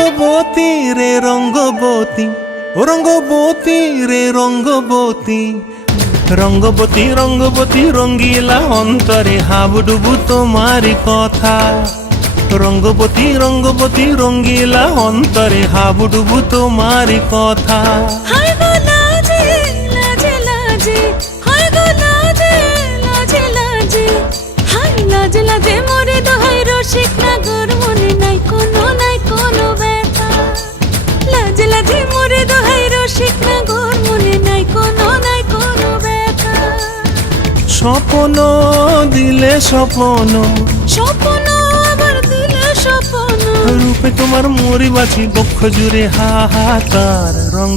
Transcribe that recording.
রঙ্গবতী রে রঙ্গবতী, ও রঙ্গবতী রে রঙ্গবতী, রঙ্গবতী রঙ্গবতী রঙ্গিলা অন্তরে হাবুডুবু তোমারি কথা। রঙ্গবতী রঙ্গবতী রঙ্গিলা অন্তরে হাবুডুবু তোমারি কথা। হায় গো লাজে লাজে লাজে, হায় গো লাজে লাজে লাজে, হায় লাজে লাজে মোরে দোহাই রসিক নাগর মনে নাই কোনো ব্যথা। লাজে লাজে মোরে দোহাই রসিক নাগর মনে নাই কোনো ব্যথা। স্বপ্ন দিলে স্বপ্ন, স্বপ্ন আবার দিলে স্বপ্ন, রূপে তোমার মরি বাঁচি বক্ষ জুড়ে হাহাকার। রঙ